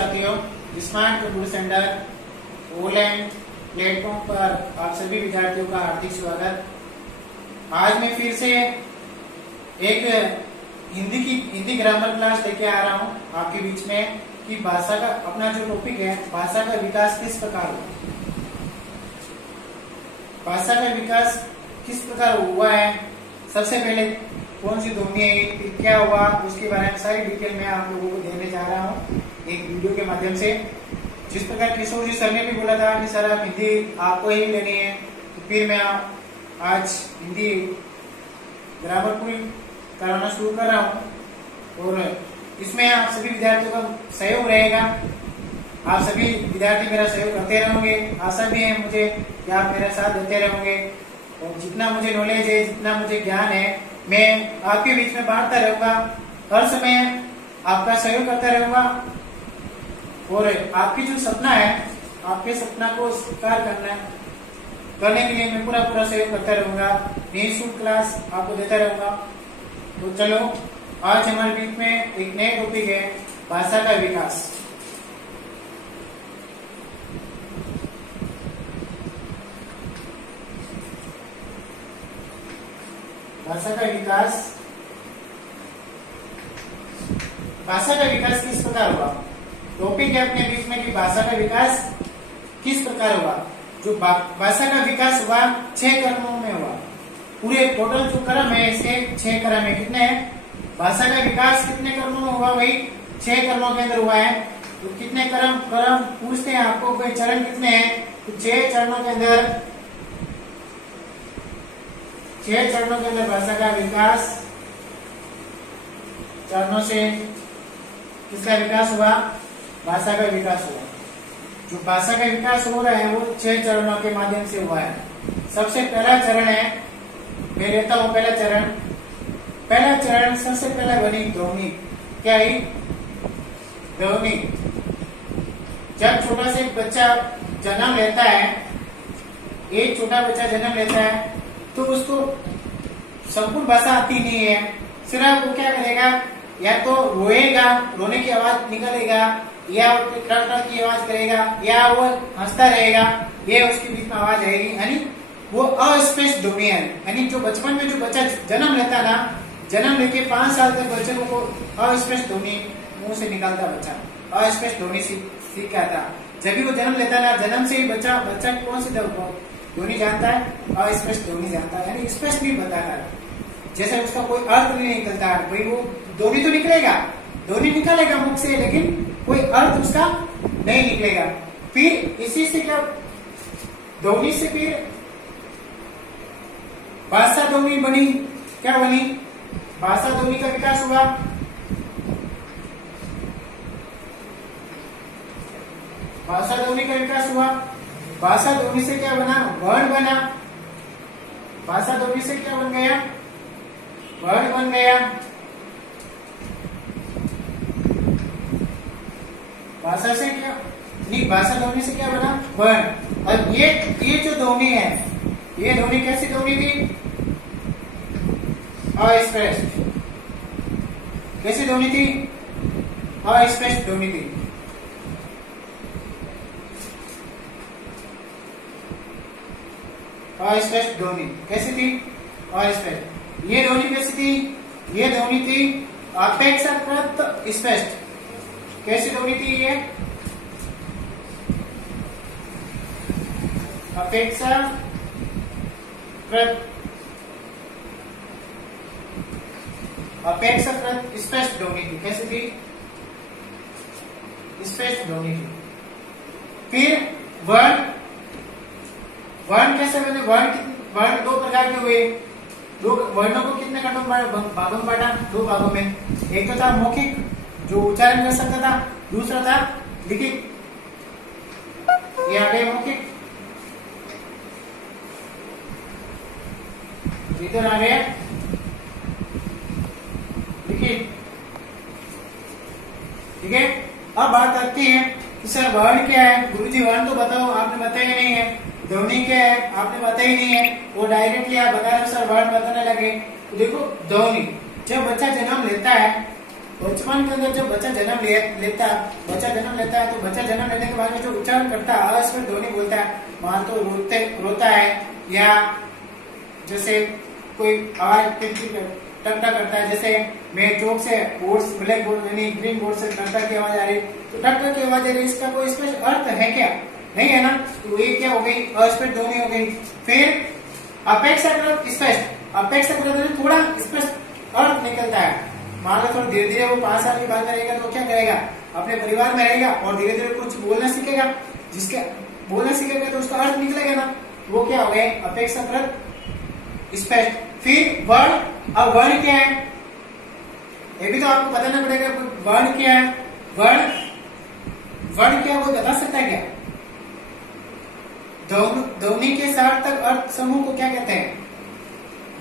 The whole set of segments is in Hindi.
साथियों, smart computer centre online platform पर आप सभी विद्यार्थियों का हार्दिक स्वागत। आज मैं फिर से एक हिंदी ग्रामर क्लास लेके आ रहा हूँ आपके बीच में कि भाषा का अपना जो टॉपिक है, भाषा का विकास किस प्रकार हुआ, भाषा का विकास किस प्रकार हुआ है, सबसे पहले कौन सी ध्वनि है, क्या हुआ, उसके बारे में सारी डिटेल मैं आप लोगों को देने जा रहा हूँ एक वीडियो के माध्यम से। जिस प्रकार किशोर जी सर ने भी बोला था कि सर आप हिंदी आपको ही लेनी है, तो फिर मैं आज हिंदी ग्रामर पूरी कराना शुरू कर रहा हूँ और इसमें आप सभी विद्यार्थियों का सहयोग रहेगा। आप सभी विद्यार्थी मेरा सहयोग करते रहोगे, आशा भी है मुझे कि आप मेरा साथ देते रहोगे और जितना मुझे नॉलेज है, जितना मुझे ज्ञान है, मैं आपके बीच में बांटता रहूंगा। हर समय आपका सहयोग करता रहूंगा और आपकी जो सपना है, आपके सपना को साकार करने के लिए मैं पूरा सहयोग करता रहूंगा। निःशुल्क क्लास आपको देता रहूंगा। तो चलो, आज हमारे बीच में एक नया टॉपिक है, भाषा का विकास। भाषा का विकास, भाषा का विकास किस प्रकार हुआ, टॉपिक है अपने बीच में कि भाषा का विकास किस प्रकार हुआ। जो भाषा का विकास हुआ 6 क्रमों में हुआ। पूरे टोटल जो क्रम है इसके 6 क्रम है। कितने हैं? भाषा का विकास कितने क्रमों में हुआ? वही 6 क्रमों के अंदर हुआ है। तो कितने क्रम पूछते हैं आपको, कोई चरण कितने हैं? तो 6 चरणों के अंदर, 6 चरणों के अंदर भाषा का विकास, चरणों से किसका विकास हुआ? भाषा का विकास हुआ। जो भाषा का विकास हो रहा है वो 6 चरणों के माध्यम से हुआ है। सबसे पहला चरण है, मैं लेता हूं पहला चरण। पहला चरण सबसे पहला बनी ध्वनि। क्या है? ध्वनि। जब छोटा से बच्चा जन्म लेता है, एक छोटा बच्चा जन्म लेता है तो उसको संपूर्ण भाषा आती नहीं है। सिर्फ वो क्या करेगा, या तो रोएगा, रोने की आवाज निकलेगा, या वो ट्रक की आवाज करेगा, या वो हंसता रहेगा, ये उसके बीच में आवाज आएगी। यानी वो अस्पष्ट ध्वनि है। यानी जो बचपन में जो बच्चा जन्म लेता ना, जन्म लेके 5 साल तक बच्चे को अस्पष्ट ध्वनि मुंह से निकालता, बच्चा अस्पष्ट ध्वनि सीख आता। जब भी वो जन्म लेता ना, जन्म से ही बच्चा कौन सी ध्वनि जानता है? अस्पष्ट ध्वनि जानता है, यानी स्पष्ट नहीं बताता है। जैसे उसका कोई अर्थ नहीं निकलता है, भाई वो ध्वनि तो निकलेगा, ध्वनि निकालेगा मुख से, लेकिन कोई अर्थ उसका नहीं निकलेगा। फिर इसी से क्या, ध्वनि से फिर भाषा ध्वनि बनी। क्या बनी? भाषा ध्वनि का विकास हुआ। भाषा ध्वनि का विकास हुआ। भाषा ध्वनि से क्या बना? वर्ण बना। भाषा ध्वनि से क्या बन गया? वर्ण बन गया। भाषा से क्या नहीं, भाषा ध्वनि से क्या बना? वर्ण। और ये जो ध्वनि है, ये ध्वनि कैसी ध्वनि थी? अस्पष्ट। कैसी ध्वनि थी? अस्पष्ट ध्वनि थी। अस्पष्ट ध्वनि कैसी थी? अस्पष्ट। ये ध्वनि कैसी थी? ये ध्वनि थी अपेक्षाकृत स्पष्ट। कैसी ध्वनि थी ये? अपेक्षाकृत स्पष्ट ध्वनि थी। कैसी थी? स्पष्ट ध्वनि थी। फिर वर्ण कैसे बने? वर्ण 2 प्रकार के हुए। 2 वर्णों को कितने भागों में बांटा? 2 भागों में। एक तो था मौखिक, जो उच्चारण कर सकता था, दूसरा था लिखित। ये आ गए मौखिक, इधर आ गया लिखित। ठीक है, अब बात करते हैं कि सर वर्ण क्या है? गुरुजी वर्ण तो बताओ, आपने बताया नहीं है। ध्वनि क्या है? आपने बताया ही नहीं है। वो डायरेक्टली आप बता रहे हो सर वर्ण बताने लगे। तो देखो, ध्वनि, जब बच्चा जन्म लेता है बचपन के अंदर जब बच्चा जन्म लेता है तो बच्चा जन्म लेने के बाद में जो उच्चारण करता है अस्वर ध्वनि बोलता है, वहां तो रोता है या जैसे कोई आवाज टकटक करता है, जैसे मैं चौक से ब्लैक बोर्ड यानी ग्रीन बोर्ड से टकटक की आवाज आ रही, तो टकटक की आवाज आ रही, इसका कोई स्पष्ट अर्थ है क्या? नहीं है ना। तो ये क्या हो गई? अस्पष्ट ध्वनि हो गई। फिर अपेक्षाकृत स्पष्ट, अपेक्षाकृत थोड़ा स्पष्ट अर्थ निकलता है। मान लो थोड़ा धीरे धीरे वो 5 साल की बात करेगा तो क्या करेगा? अपने परिवार में रहेगा और धीरे धीरे कुछ बोलना सीखेगा, जिसके बोलना सीखेगा तो उसका अर्थ निकलेगा ना। वो क्या हो गए? अपेक्षाकृत स्पष्ट। फिर वर्ण, अब वर्ण क्या है ये भी तो आपको बताना पड़ेगा। वर्ण क्या है? वर्ण क्या वो बता सकता है क्या? ध्वनि के सार्थक अर्थ समूह को क्या कहते हैं?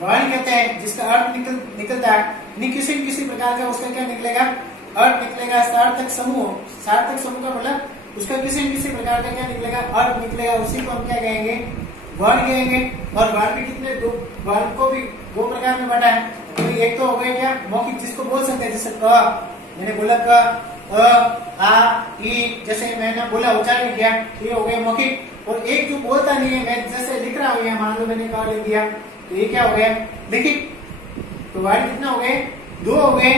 वर्ण कहते हैं, जिसका अर्थ निकलता है किसी प्रकार का उसका क्या निकलेगा? अर्थ निकलेगा। सार्थक समूह का मतलब उसका किसी प्रकार का क्या निकलेगा? अर्थ निकलेगा। उसी को हम क्या कहेंगे? वर्ण कहेंगे। और वर्ण भी कितने वर्ण को भी 2 प्रकार में बांटा है। तो एक तो हो गया क्या? मौखिक, जिसको बोल सकते हैं, जैसे क, मैंने बोला क, आ, ई, जैसे मैंने बोला उच्चारण किया, ये हो गया मौखिक। और एक जो बोलता नहीं है, मैं जैसे लिख रहा हूँ, मान लो मैंने क लिख दिया, तो ये क्या हो गया? लिखित। तो वर्ण कितना हो गए? 2 हो गए,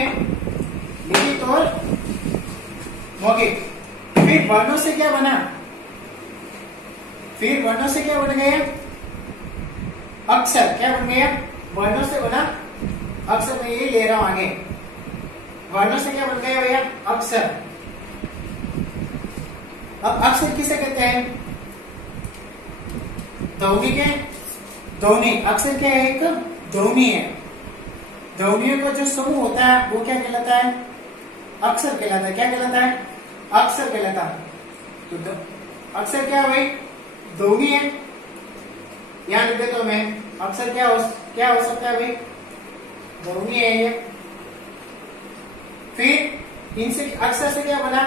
लिखित और मौखिक। फिर वर्णों से क्या बना? फिर वर्णों से क्या बन गया? अक्षर। क्या बन गया? वर्णों से बना अक्षर। मैं ये ले रहा हूं आगे। वर्णों से क्या बन गया भैया? अक्षर। अब अक्षर किसे कहते हैं? ध्वनि के ध्वनि। अक्षर क्या है? एक ध्वनि है। ध्वनियों का जो समूह होता है वो क्या कहलाता है? अक्षर कहलाता है। क्या कहलाता है? अक्षर कहलाता है। तो अक्षर क्या है भाई? ध्वनि है। यहां लिख देता हूं मैं। अक्षर क्या हो सकता है भाई? ध्वनि है ये। फिर इनसे अक्षर से क्या बना?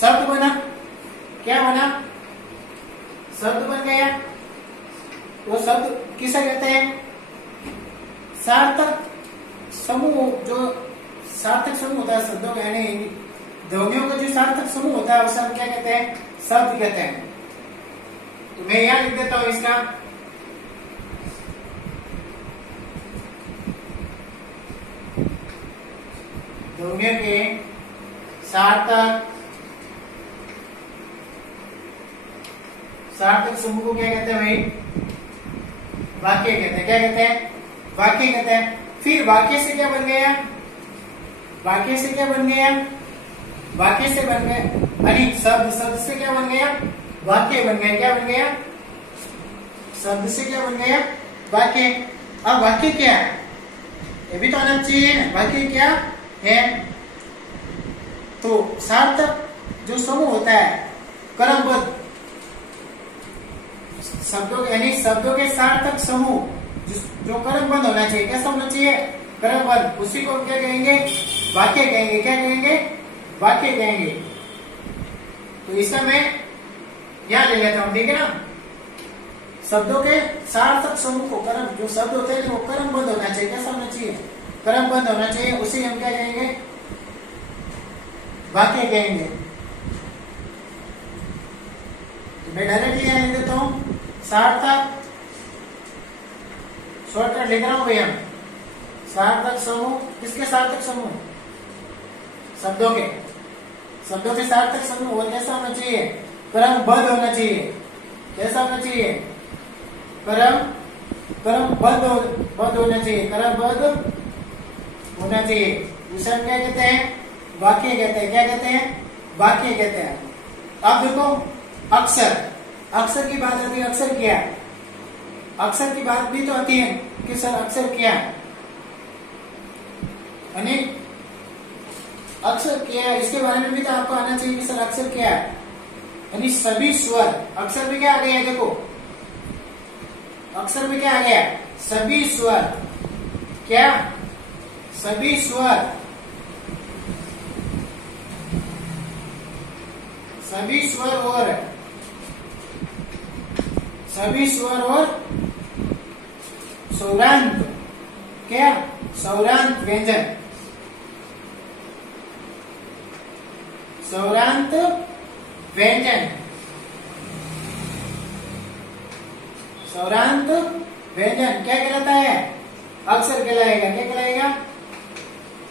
शब्द बना। क्या बना? शब्द बन गया। वो शब्द किसे कहते हैं? सार्थक समूह। जो सार्थक समूह होता है शब्दों का, यानी ध्वनियों का जो सार्थक समूह होता है उसे हम क्या कहते हैं? शब्द कहते हैं। तो मैं यहां लिख देता हूं इसका। ध्वनियों के सार्थक समूह को क्या कहते हैं भाई? वाक्य कहते हैं। क्या कहते हैं? वाक्य कहते हैं। फिर वाक्य से क्या बन गया? वाक्य से क्या बन गया? वाक्य से बन गया अरे शब्द से क्या बन गया? वाक्य बन गया। क्या बन गया? शब्द से क्या बन गया? वाक्य। अब वाक्य क्या है? ये भी तो आना चाहिए ना। वाक्य क्या है? तो सार्थक जो समूह होता है क्रमबद्ध शब्दों, यानी शब्दों के सार्थक समूह जो क्रमबद्ध होना चाहिए। कैसा होना चाहिए? क्रमबद्ध। उसी को क्या कहेंगे? वाक्य कहेंगे। क्या कहेंगे? वाक्य कहेंगे। तो इसका मैं यहां ले लेता हूं, ठीक है ना। शब्दों के सार्थक समूह को जो शब्द होते हैं वो क्रमबद्ध होना चाहिए। कैसा होना चाहिए? क्रमबद्ध होना चाहिए। उसे हम क्या कहेंगे? वाक्य कहेंगे। तो मैं डायरेक्टली यहां लिख देता हूं सार्थक। शॉर्टकट लिख रहा हूं भैया। सार्थक समूह। किसके सार्थक समूह? शब्दों के सार्थक समूह। और कैसा होना चाहिए? क्रमबद्ध होना चाहिए। कैसा होना चाहिए? क्रमबद्ध होना चाहिए। क्रमबद्ध होना चाहिए। उसे हम क्या कहते हैं? वाक्य कहते हैं। क्या कहते हैं? वाक्य कहते हैं। अब देखो अक्षर की बात आती है। अक्षर क्या है? अक्षर की बात भी तो आती है कि सर अक्षर क्या है, यानी अक्षर क्या है, इसके बारे में भी तो आपको आना चाहिए कि सर अक्षर क्या है। यानी सभी स्वर। अक्षर में क्या आ गया? देखो अक्षर में क्या आ गया? सभी स्वर। क्या? सभी स्वर। सभी स्वर और स्वरांत। क्या? स्वरांत व्यंजन। स्वरांत व्यंजन, स्वरांत व्यंजन क्या कहलाता है? अक्षर कहलाएगा। क्या कहलाएगा?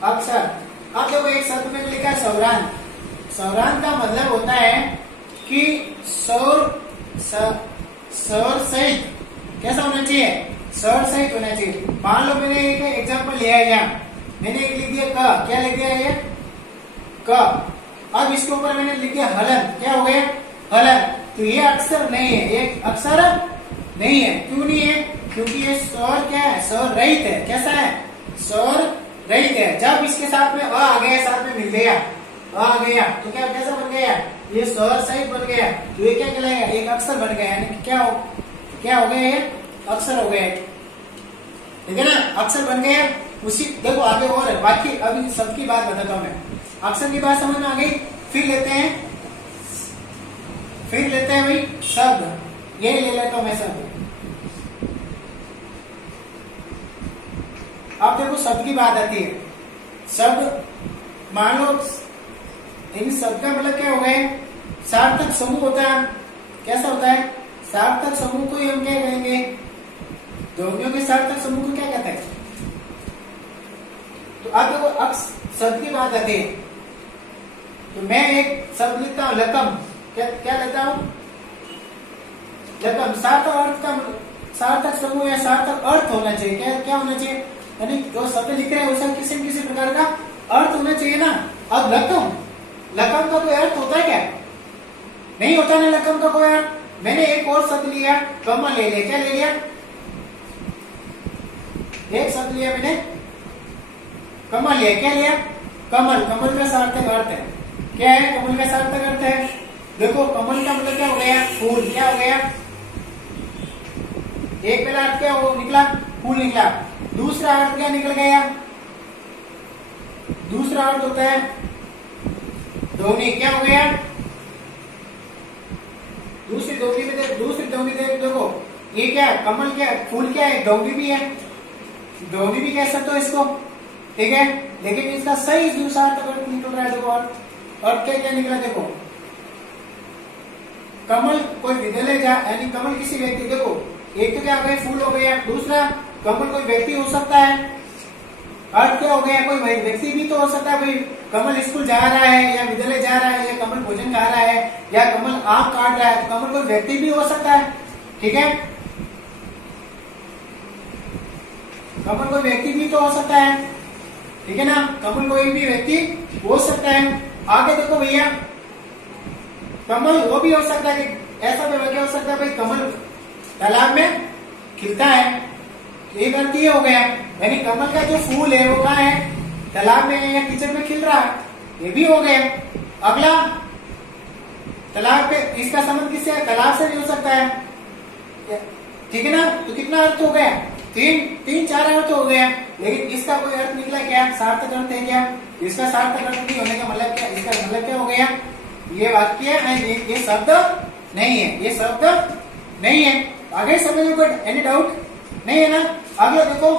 अक्षर। अब देखो एक शब्द में लिखा है स्वरांत। स्वरांत का मतलब होता है कि स्वर सहित कैसा होना चाहिए? स्वर सहित होना चाहिए। मान लो मैंने एक एग्जाम्पल लिया है यहाँ, मैंने एक लिख दिया क, क्या लिख दिया ये? क। अब इसके ऊपर मैंने लिख दिया हलन, क्या हो गया? हलन। तो ये अक्षर नहीं है, ये अक्षर नहीं है। क्यों नहीं है? क्योंकि ये स्वर क्या है? स्वर रहित है। कैसा है? स्वर रहित है। जब इसके साथ में अ आ गया, साथ में मिल गया, अ आ गया, तो क्या कैसा बन गया? ये स्वर सहित बन गया। तो ये क्या कहलाएगा? एक अक्षर बन गया। यानी कि क्या हो गया? ये अक्षर हो गया। ठीक है ना? अक्षर बन गया। उसी देखो आगे और है बाकी। अभी सबकी बात बताता हूं मैं। अक्षर की बात समझ में आ गई। फिर लेते हैं भाई शब्द। ये ले लेता हूं मैं शब्द। अब देखो शब्द की बात आती है। शब्द मान लो इन शब्द का मतलब क्या हो गए? सार्थक समूह होता है। कैसा होता है? सार्थक समूह को हम क्या कहेंगे? ध्वनियों के सार्थक समूह को क्या कहते हैं? तो अब देखो शब्द की बात आती है। तो मैं एक शब्द लिखता हूं लकम। क्या लेता हूं? लकम। सार्थक अर्थ का सार्थक समूह या सार्थक अर्थ होना चाहिए। क्या होना चाहिए? यानी जो शब्द लिख रहे हैं उसका किसी न किसी प्रकार का अर्थ होना चाहिए ना। अब लकम का कोई अर्थ होता है क्या? नहीं होता ना लकम का कोई अर्थ। मैंने एक और शब्द लिया, कमल ले लिया। क्या ले लिया? एक शब्द लिया मैंने, कमल लिया। क्या लिया? कमल। कमल का सार्थक अर्थ है क्या है? कमल का सार्थक अर्थ है। देखो कमल का मतलब क्या हो गया? फूल। क्या हो गया? एक पहला अर्थ क्या हो निकला? फूल निकला। दूसरा अर्थ क्या निकल गया? दूसरा अर्थ होता है ध्वनि। क्या हो गया? दूसरी ध्वनि देखो ये क्या? कमल क्या? फूल क्या है? ध्वनि भी है। ध्वनि भी कह सकते हो इसको। ठीक है, लेकिन इसका सही दूसरा अर्थ निकल रहा है। देखो अर्थ क्या निकला? देखो कमल कोई विद्यालय जा, यानी कमल किसी व्यक्ति। देखो एक तो क्या हो गया? फूल हो गया। दूसरा कमल कोई व्यक्ति हो सकता है। अर्थ क्या हो गया? कोई व्यक्ति भी तो हो सकता है। भाई कमल स्कूल जा रहा है या विद्यालय जा रहा है, या कमल भोजन खा रहा है, या कमल आम काट रहा है। तो कमल कोई व्यक्ति भी हो सकता है। ठीक है, कमल कोई व्यक्ति भी तो हो सकता है। ठीक है ना? कमल कोई भी व्यक्ति हो सकता है। आगे देखो भैया, कमल वो भी हो सकता है कि ऐसा भी वाक्य हो सकता है भाई कमल तालाब में खिलता है। एक अर्थ ये हो गया, यानी कमल का जो फूल है वो कहाँ है? तालाब में या किचन में खिल रहा है। ये भी हो गया। अगला तालाब पे, इसका संबंध किससे है? तालाब से भी हो सकता है। ठीक है ना? तो कितना अर्थ हो गया? तीन चार अर्थ हो गया। लेकिन इसका कोई अर्थ निकला क्या? सार्थक अर्थ है क्या? इसका सार्थक अर्थ नहीं होने का मतलब क्या? इसका मतलब क्या हो गया? ये वाक्य ये शब्द नहीं है। ये शब्द नहीं है। आगे समझ में कोई एनी डाउट नहीं है ना? अगला देखो,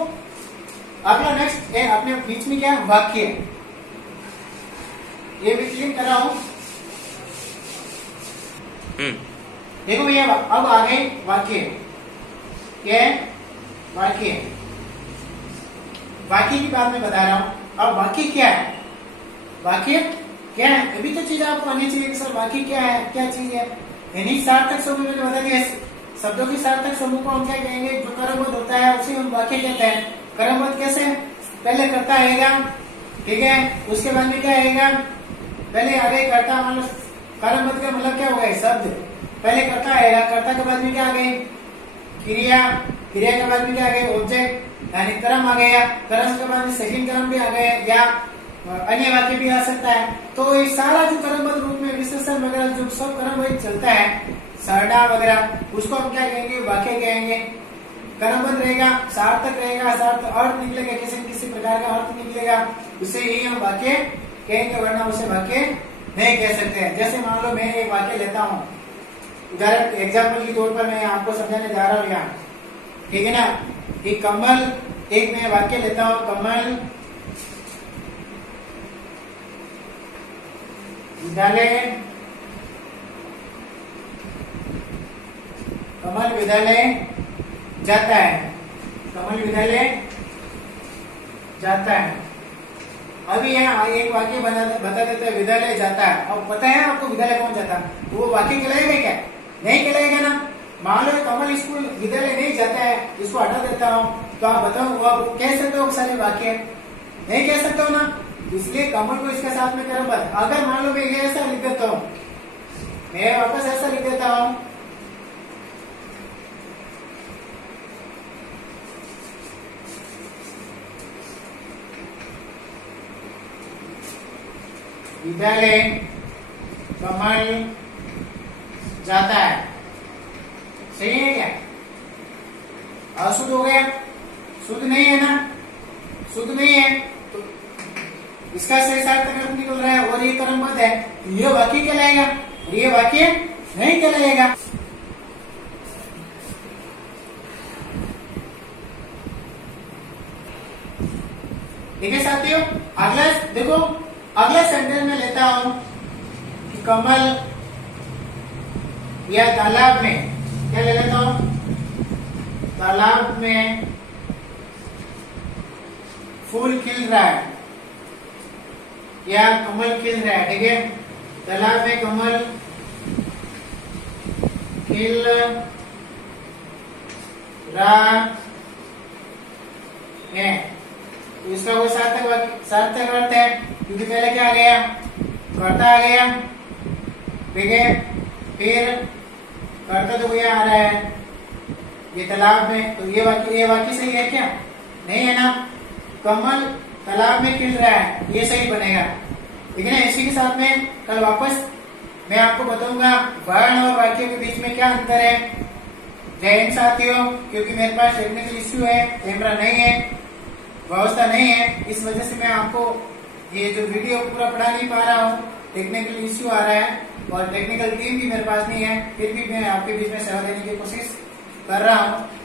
अगला नेक्स्ट है अपने बीच में क्या? वाक्य। ये भी क्लीन कर रहा हूं। देखो भैया, अब आ गए वाक्य। क्या है? वाक्य। वाक्य की बात मैं बता रहा हूं। अब वाक्य क्या है? वाक्य क्या है? अभी तो चीज आपको आनी चाहिए सर। वाक्य क्या है? क्या चीज है? यानी सार्थक समूह मैंने बता दिया। शब्दों की सार्थक समूह को हम क्या कहेंगे? जो क्रमबद्ध होता है उसे हम वाक्य कहते हैं। क्रमबद्ध कैसे? पहले कर्ता आएगा, ठीक है, उसके बाद में क्या आएगा? पहले आगे कर्ता। मान लो क्रमबद्ध का मतलब क्या होगा? शब्द पहले कर्ता आएगा, कर्ता के बाद में क्या आ गई? क्रिया, क्रिया के बाद में क्या आ गई? ऑब्जेक्ट, यानी क्रम आ गया। क्रम के बाद में सेकंड क्रम भी आ गया, या अन्य वाक्य भी आ सकता है। तो ये सारा जो क्रमबद्ध रूप में विशेषण वगैरह जो सब क्रम चलता है, सरना वगैरह, उसको हम क्या कहेंगे? वाक्य कहेंगे। क्रमबद्ध रहेगा, सार्थक रहेगा, सार्थक अर्थ निकलेगा, किसी न किसी प्रकार का अर्थ निकलेगा, उसे ही हम वाक्य कहेंगे, वरना उसे वाक्य नहीं कह सकते हैं। जैसे मान लो मैं एक वाक्य लेता हूँ, उदाहरण एग्जाम्पल के तौर पर मैं आपको समझाने जा रहा हूँ यहाँ। ठीक है ना? एक कमल, एक मैं वाक्य लेता हूँ, कमल विद्यालय, कमल विद्यालय जाता है, कमल विद्यालय जाता है। अभी यहाँ एक वाक्य बता देते हैं, विद्यालय जाता है। अब पता है आपको विद्यालय कौन जाता है, तो वो वाक्य कहलाएगा क्या? नहीं कहलाएगा ना। मान लो कमल स्कूल विद्यालय नहीं जाता है, इसको हटा देता हूँ, तो आप बताओ आप कह सकते हो सारे वाक्य? नहीं कह सकते हो ना। इसलिए कमल को इसके साथ में करो बस। अगर मान लो मैं ये ऐसा लिख देता हूँ, मैं वापस ऐसा लिख देता हूँ, विद्यालय कमल जाता है, सही है क्या? अशुद्ध हो गया? शुद्ध नहीं है ना, शुद्ध नहीं है, तो इसका सही सार्थक निकल रहा है और ये कर्मपद है, तो ये वाक्य कहलाएगा, ये वाक्य नहीं कहलाएगा। ठीक है साथियों, अगला देखो, अगला सेंटेंस में लेता हूं कि कमल या तालाब में, क्या ले लेता हूं? तालाब में फूल खिल रहा है या कमल खिल रहा है। ठीक है, तालाब में कमल खिल रहा है, तो इसका वो सार्थक अर्थ है, क्योंकि पहले क्या आ गया? कर्ता आ गया। ठीक है, फिर कर्ता तो भैया आ रहा है ये तालाब में, तो ये वाक्य सही है क्या? नहीं है ना। कमल तालाब में खिल रहा है, ये सही बनेगा। ठीक है ना। इसी के साथ में कल वापस मैं आपको बताऊंगा वर्ण और वाक्य के बीच में क्या अंतर है। जय हिंद साथियों, क्योंकि मेरे पास टेक्निकल इश्यू है, कैमरा नहीं है, व्यवस्था नहीं है, इस वजह से मैं आपको ये जो वीडियो पूरा पढ़ा नहीं पा रहा हूँ। टेक्निकल इश्यू आ रहा है और टेक्निकल टीम भी मेरे पास नहीं है, फिर भी मैं आपके बीच में सेवा देने की कोशिश कर रहा हूँ।